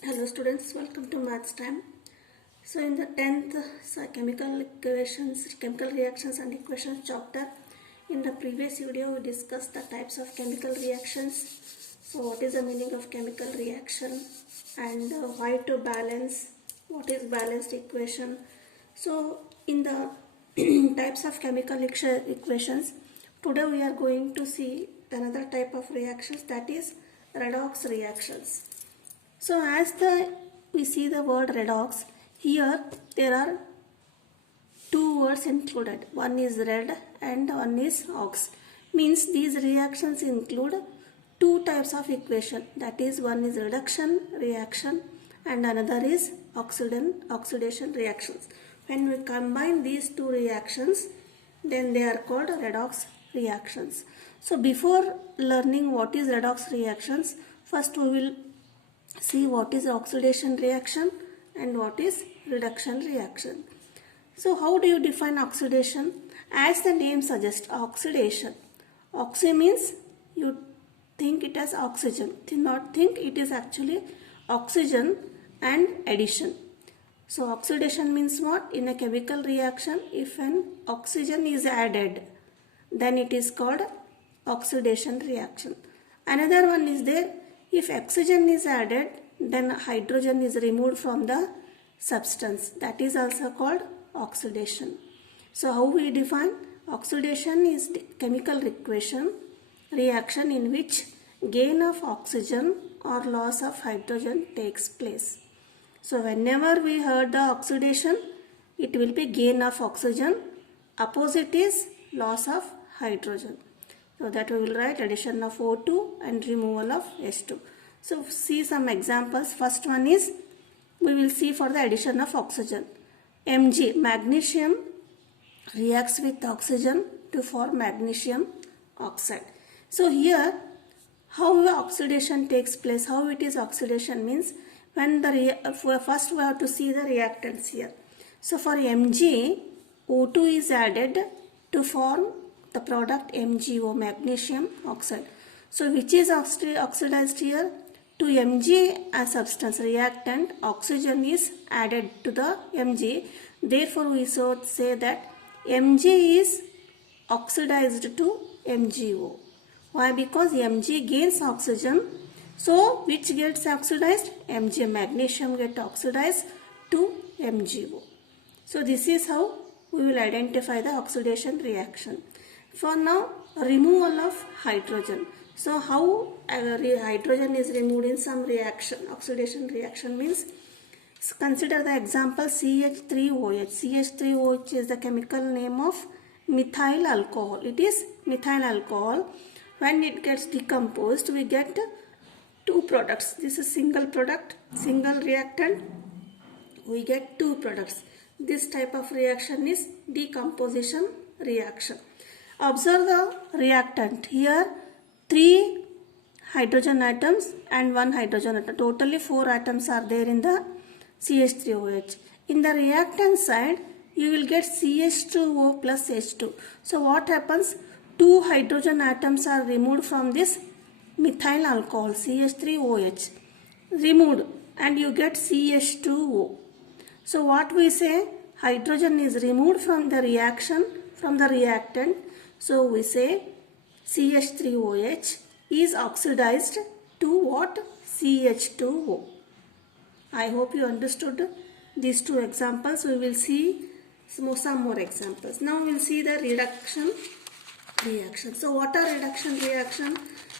Hello students, welcome to maths time. So in the 10th chemical equations, chemical reactions and equations chapter, in the previous video we discussed the types of chemical reactions. So what is the meaning of chemical reaction and why to balance, what is balanced equation. So in the types of chemical equations, today we are going to see another type of reactions, that is redox reactions. So as we see the word redox, here there are two words included. One is red and one is ox. Means these reactions include two types of equation. That is, one is reduction reaction and another is oxidation reactions. When we combine these two reactions, then they are called redox reactions. So before learning what is redox reactions, first we will see what is oxidation reaction and what is reduction reaction. So how do you define oxidation? As the name suggests, oxidation. Oxy means you think it as oxygen. Do not think it is actually oxygen and addition. So oxidation means what? In a chemical reaction, if an oxygen is added, then it is called oxidation reaction. Another one is there, if oxygen is added, then hydrogen is removed from the substance. That is also called oxidation. So how we define? Oxidation is the chemical reaction in which gain of oxygen or loss of hydrogen takes place. So whenever we heard the oxidation, it will be gain of oxygen. Opposite is loss of hydrogen. So that we will write addition of O2 and removal of H2. So see some examples. First one is, we will see for the addition of oxygen. Mg, magnesium, reacts with oxygen to form magnesium oxide. So here, how oxidation takes place, how it is oxidation means, when first we have to see the reactants here. So for Mg, O2 is added to form the product MgO, magnesium oxide. So which is oxidized here? To Mg as substance reactant, oxygen is added to the Mg. Therefore we should say that Mg is oxidized to MgO. Why? Because Mg gains oxygen. So which gets oxidized? Mg, magnesium gets oxidized to MgO. So this is how we will identify the oxidation reaction. For now, removal of hydrogen. So how hydrogen is removed in some reaction, oxidation reaction means, consider the example CH3OH. CH3OH is the chemical name of methyl alcohol. It is methyl alcohol. When it gets decomposed, we get two products. This is single product, single reactant. We get two products. This type of reaction is decomposition reaction. Observe the reactant. Here 3 hydrogen atoms and 1 hydrogen atom. Totally 4 atoms are there in the CH3OH. In the reactant side, you will get CH2O plus H2. So what happens? 2 hydrogen atoms are removed from this methyl alcohol, CH3OH. Removed, and you get CH2O. So what we say? Hydrogen is removed from the reaction, from the reactant. So we say CH3OH is oxidized to what? CH2O. I hope you understood these two examples. We will see some more examples. Now we will see the reduction reaction. So what are reduction reaction?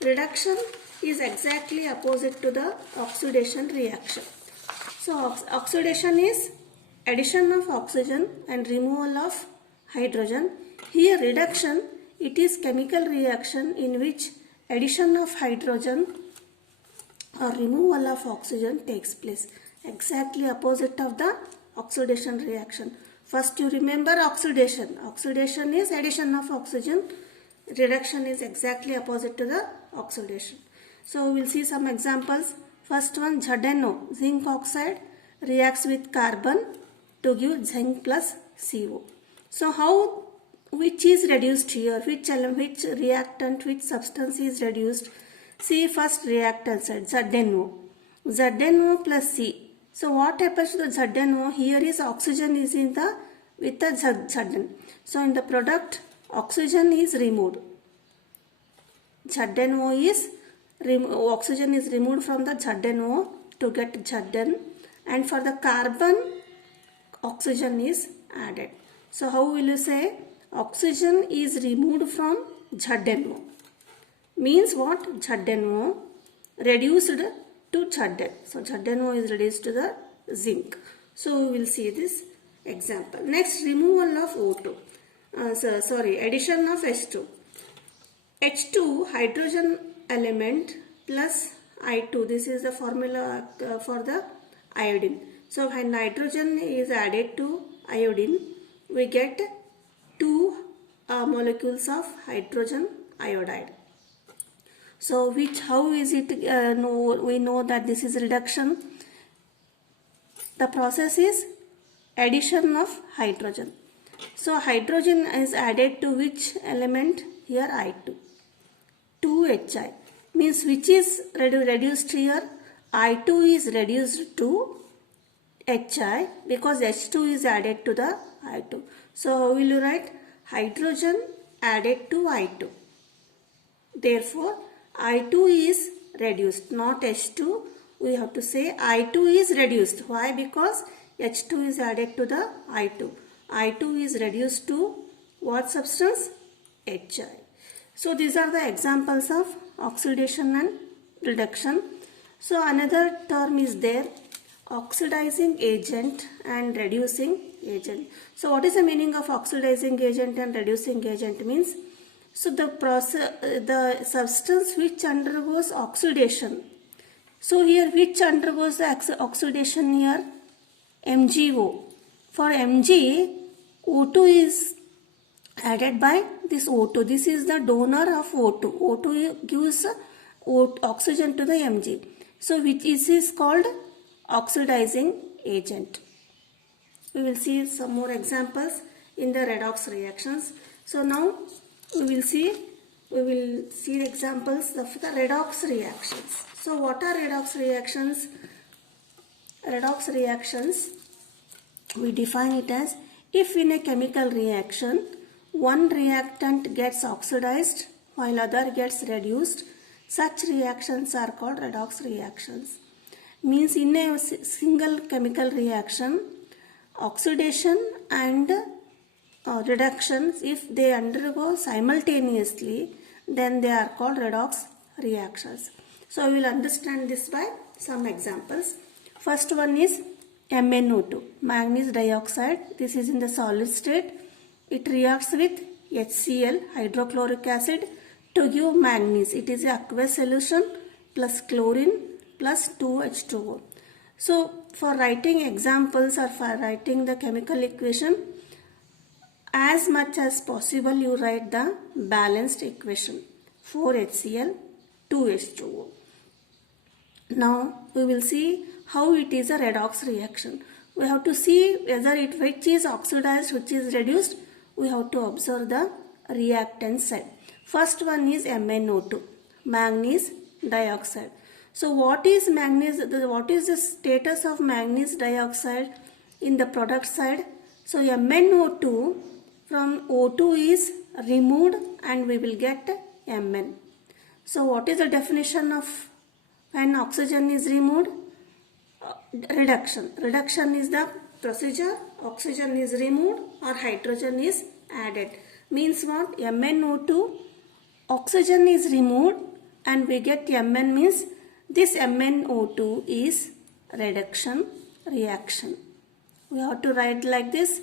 Reduction is exactly opposite to the oxidation reaction. So oxidation is addition of oxygen and removal of hydrogen. Here reduction, it is chemical reaction in which addition of hydrogen or removal of oxygen takes place. Exactly opposite of the oxidation reaction. First you remember oxidation. Oxidation is addition of oxygen. Reduction is exactly opposite to the oxidation. So we will see some examples. First one, ZnO, zinc oxide, reacts with carbon to give zinc plus CO. So how, which is reduced here? Which reactant, which substance is reduced? See first reactant side, ZnO. ZNO plus C. So what happens to the ZNO? Here is oxygen is in the with the ZN. So in the product, oxygen is removed. ZNO is oxygen is removed from the ZNO to get ZN, and for the carbon, oxygen is added. So how will you say oxygen is removed from ZNO? Means what? ZNO reduced to ZN. So ZNO is reduced to the zinc. So we will see this example. Next, removal of O2. Addition of H2. H2 hydrogen element plus I2. This is the formula for the iodine. So when nitrogen is added to iodine, we get 2 molecules of hydrogen iodide. So how is it we know that this is reduction? The process is addition of hydrogen. So hydrogen is added to which element? Here I2. 2Hi means which is reduced here? I2 is reduced to Hi because H2 is added to the I2. So how will you write? Hydrogen added to I2. Therefore, I2 is reduced, not H2. We have to say I2 is reduced. Why? Because H2 is added to the I2. I2 is reduced to what substance? Hi. So these are the examples of oxidation and reduction. So another term is there, oxidizing agent and reducing agent. So what is the meaning of oxidizing agent and reducing agent? Means, so the substance which undergoes oxidation. So here which undergoes the oxidation here? MgO. For Mg, O2 is added by this O2. This is the donor of O2. O2 gives oxygen to the Mg. So which is called oxidizing agent. We will see some more examples in the redox reactions. So now we will see examples of the redox reactions. So what are redox reactions? Redox reactions, we define it as if in a chemical reaction one reactant gets oxidized while other gets reduced, such reactions are called redox reactions. Means in a single chemical reaction, oxidation and reductions, if they undergo simultaneously, then they are called redox reactions. So we will understand this by some examples. First one is MnO2, manganese dioxide. This is in the solid state. It reacts with HCl, hydrochloric acid, to give manganese. It is an aqueous solution plus chlorine plus 2H2O. So for writing examples or for writing the chemical equation, as much as possible you write the balanced equation, 4HCl 2H2O. Now we will see how it is a redox reaction. We have to see whether which is oxidized, which is reduced. We have to observe the reactant side. First one is MnO2, manganese dioxide. So what is manganese? What is the status of manganese dioxide in the product side? So MnO2 from O2 is removed and we will get Mn. So what is the definition of when oxygen is removed? Reduction. Reduction is the procedure. Oxygen is removed or hydrogen is added. Means what? MnO2, oxygen is removed and we get Mn, means this MnO2 is reduction reaction. We have to write like this,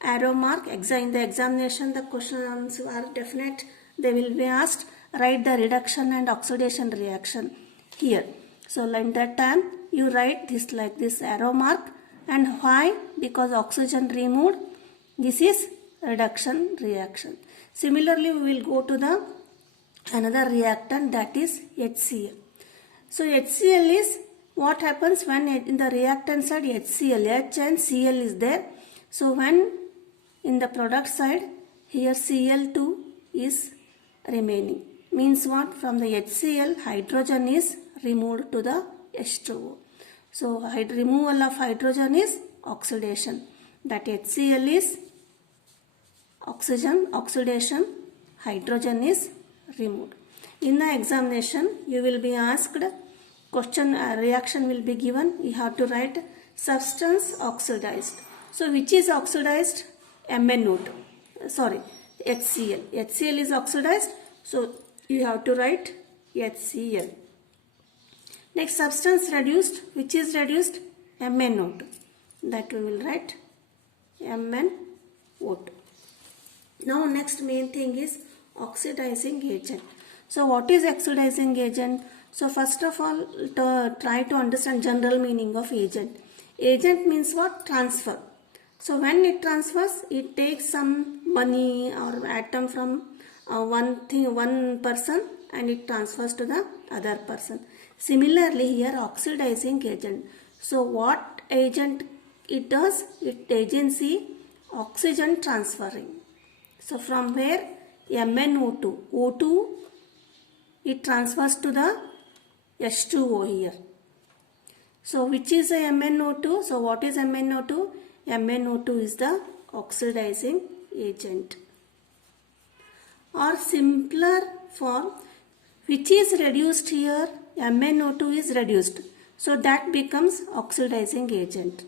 arrow mark. In the examination the questions are definite. They will be asked, write the reduction and oxidation reaction here. So in that time you write this like this arrow mark. And why? Because oxygen removed. This is reduction reaction. Similarly, we will go to the another reactant, that is HCl. So HCl is what happens when in the reactant side HCl, H and Cl is there. So when in the product side here Cl2 is remaining. Means what? From the HCl hydrogen is removed to the H2O. So removal of hydrogen is oxidation. That HCl is oxidation, hydrogen is removed. In the examination, you will be asked question, reaction will be given. You have to write substance oxidized. So which is oxidized? MnO2. Sorry, HCl. HCl is oxidized. So you have to write HCl. Next, substance reduced. Which is reduced? MnO2. That we will write MnO2. Now next main thing is oxidizing agent. So what is oxidizing agent? So first of all, try to understand general meaning of agent. Agent means what? Transfer. So when it transfers, it takes some money or atom from one person and it transfers to the other person. Similarly here oxidizing agent. So what agent it does? It agency oxygen transferring. So from where? MnO2. O2 it transfers to the H2O here. So which is a MnO2? So what is MnO2? MnO2 is the oxidizing agent. Or simpler form, which is reduced here? MnO2 is reduced. So that becomes oxidizing agent.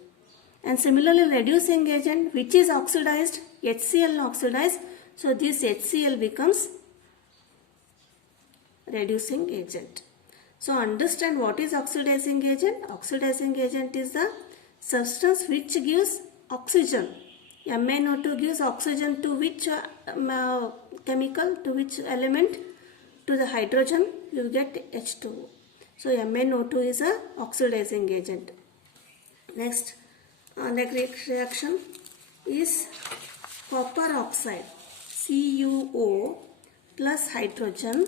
And similarly reducing agent, which is oxidized? HCl oxidized. So this HCl becomes reducing agent. So understand what is oxidizing agent. Oxidizing agent is the substance which gives oxygen. MnO2 gives oxygen to which chemical, to which element? To the hydrogen, you get H2O. So MnO2 is a oxidizing agent. Next reaction is copper oxide. CuO plus hydrogen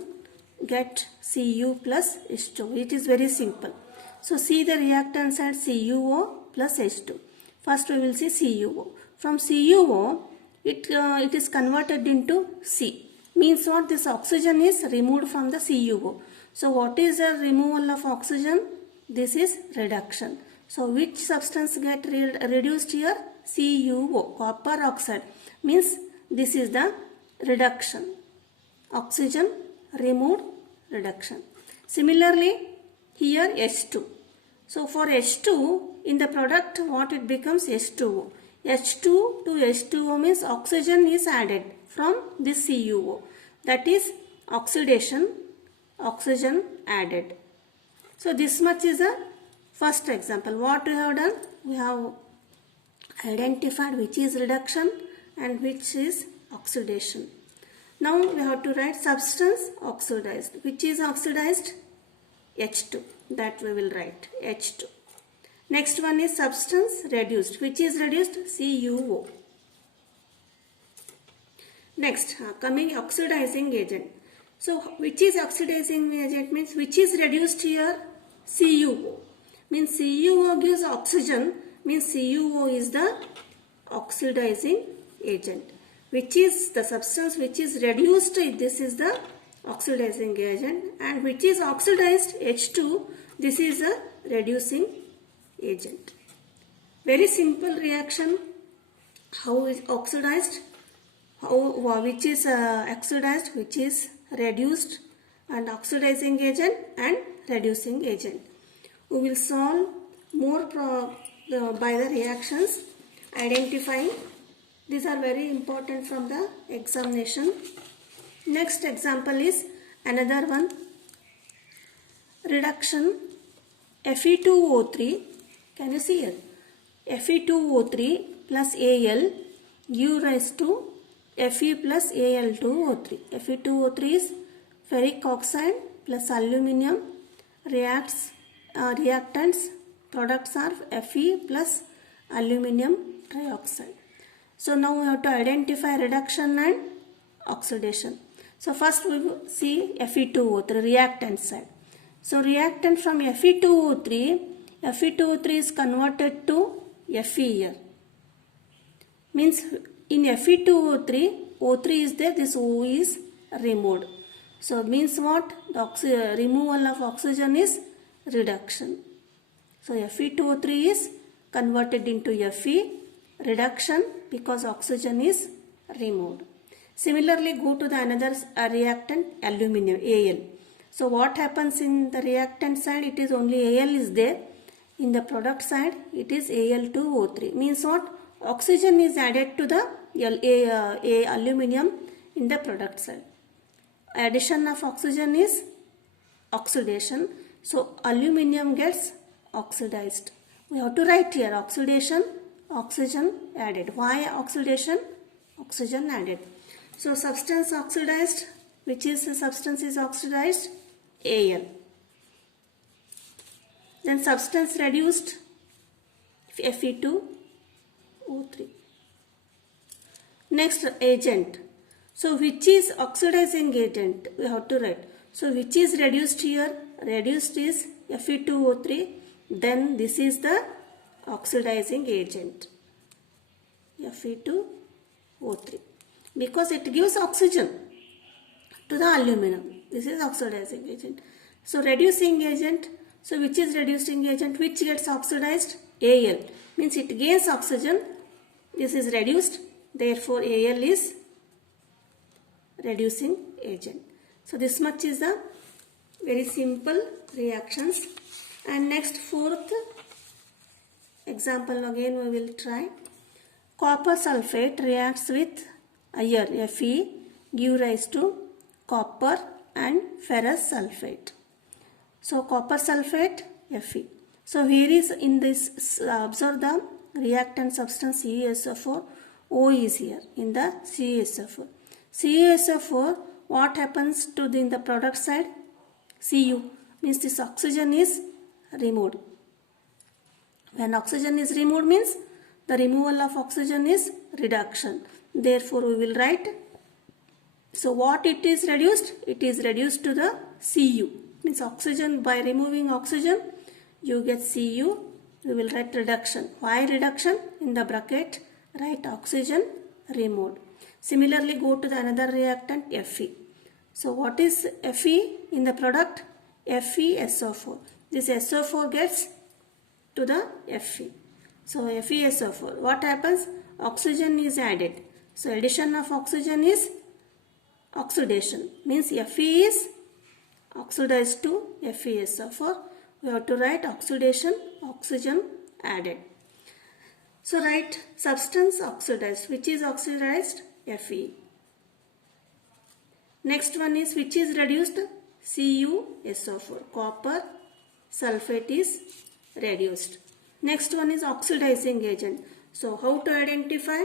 get Cu plus H2O. It is very simple. So see the reactant side, CuO plus H2. First we will see CuO. From CuO, it is converted into C. Means what? This oxygen is removed from the CuO. So what is the removal of oxygen? This is reduction. So which substance get reduced here? CuO, copper oxide. Means this is the reduction. Oxygen removed, reduction. Similarly, here H2. So for H2, in the product, what it becomes? H2O. H2 to H2O means oxygen is added from this CuO. That is oxidation, oxygen added. So this much is the first example. What we have done? We have identified which is reduction and which is oxidation. Now we have to write substance oxidized. Which is oxidized? H2. That we will write H2. Next one is substance reduced. Which is reduced? CuO. Next, coming oxidizing agent. So which is oxidizing agent means which is reduced here? CuO. Means CuO gives oxygen, means CuO is the oxidizing agent. Which is the substance which is reduced, this is the oxidizing agent, and which is oxidized, H2, this is a reducing agent. Very simple reaction. How is oxidized? Which is oxidized, which is reduced, and oxidizing agent and reducing agent. We will solve more by the reactions, identifying. These are very important from the examination. Next example is another one. Reduction Fe2O3. Can you see it? Fe2O3 plus Al give rise to Fe plus Al2O3. Fe2O3 is ferric oxide plus aluminium. Reactants products are Fe plus aluminium trioxide. So now we have to identify reduction and oxidation. So first we will see Fe2O3 reactant side. So reactant from Fe2O3, Fe2O3 is converted to Fe here. Means in Fe2O3, O3 is there, this O is removed. So means what? The removal of oxygen is reduction. So Fe2O3 is converted into Fe, reduction because oxygen is removed. Similarly, go to the another reactant, aluminum, Al. So what happens in the reactant side? It is only Al is there. In the product side, it is Al2O3. Means what? Oxygen is added to the aluminum in the product side. Addition of oxygen is oxidation. So aluminum gets oxidized. We have to write here oxidation, oxygen added. Why oxidation? Oxygen added. So substance oxidized, which is the substance is oxidized? Al. Then substance reduced, Fe2O3. Next, agent. So which is oxidizing agent? We have to write. So which is reduced here? Reduced is Fe2O3. Then this is the oxidizing agent, Fe2O3. Because it gives oxygen to the aluminum. This is oxidizing agent. So reducing agent. So which is reducing agent? Which gets oxidized? Al. Means it gains oxygen. This is reduced. Therefore Al is reducing agent. So this much is the very simple reactions. And next, fourth example again we will try. Copper sulfate reacts with iron Fe, give rise to copper and ferrous sulfate. So copper sulfate Fe. So here is in this, observe the reactant substance CuSO4. O is here in the CuSO4. CuSO4, what happens to in the product side? Cu means this oxygen is removed. When oxygen is removed means the removal of oxygen is reduction. Therefore we will write. So what it is reduced? It is reduced to the Cu. Means oxygen, by removing oxygen you get Cu. We will write reduction. Why reduction? In the bracket write oxygen removed. Similarly, go to the another reactant Fe. So what is Fe in the product? FeSO4. This SO4 gets to the Fe. So FeSO4. What happens? Oxygen is added. So addition of oxygen is oxidation. Means Fe is oxidized to FeSO4. We have to write oxidation, oxygen added. So write substance oxidized. Which is oxidized? Fe. Next one is which is reduced? CuSO4. Copper sulfate is reduced. Next one is oxidizing agent. So how to identify?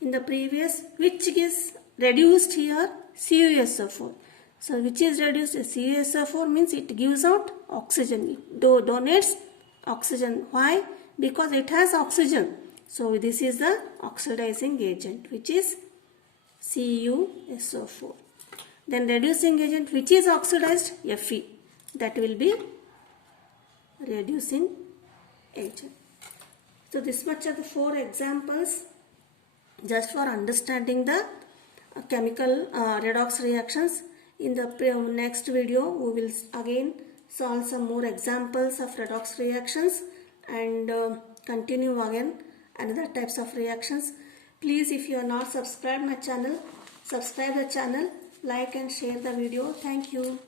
In the previous, which is reduced here? CuSO4. So which is reduced? CuSO4 means it gives out oxygen. It donates oxygen. Why? Because it has oxygen. So this is the oxidizing agent, which is CuSO4. Then reducing agent, which is oxidized? Fe. That will be reducing agent. So this much are the 4 examples just for understanding the chemical redox reactions. In the next video we will again solve some more examples of redox reactions and continue again another types of reactions. Please, if you are not subscribed my channel, subscribe the channel, like and share the video. Thank you.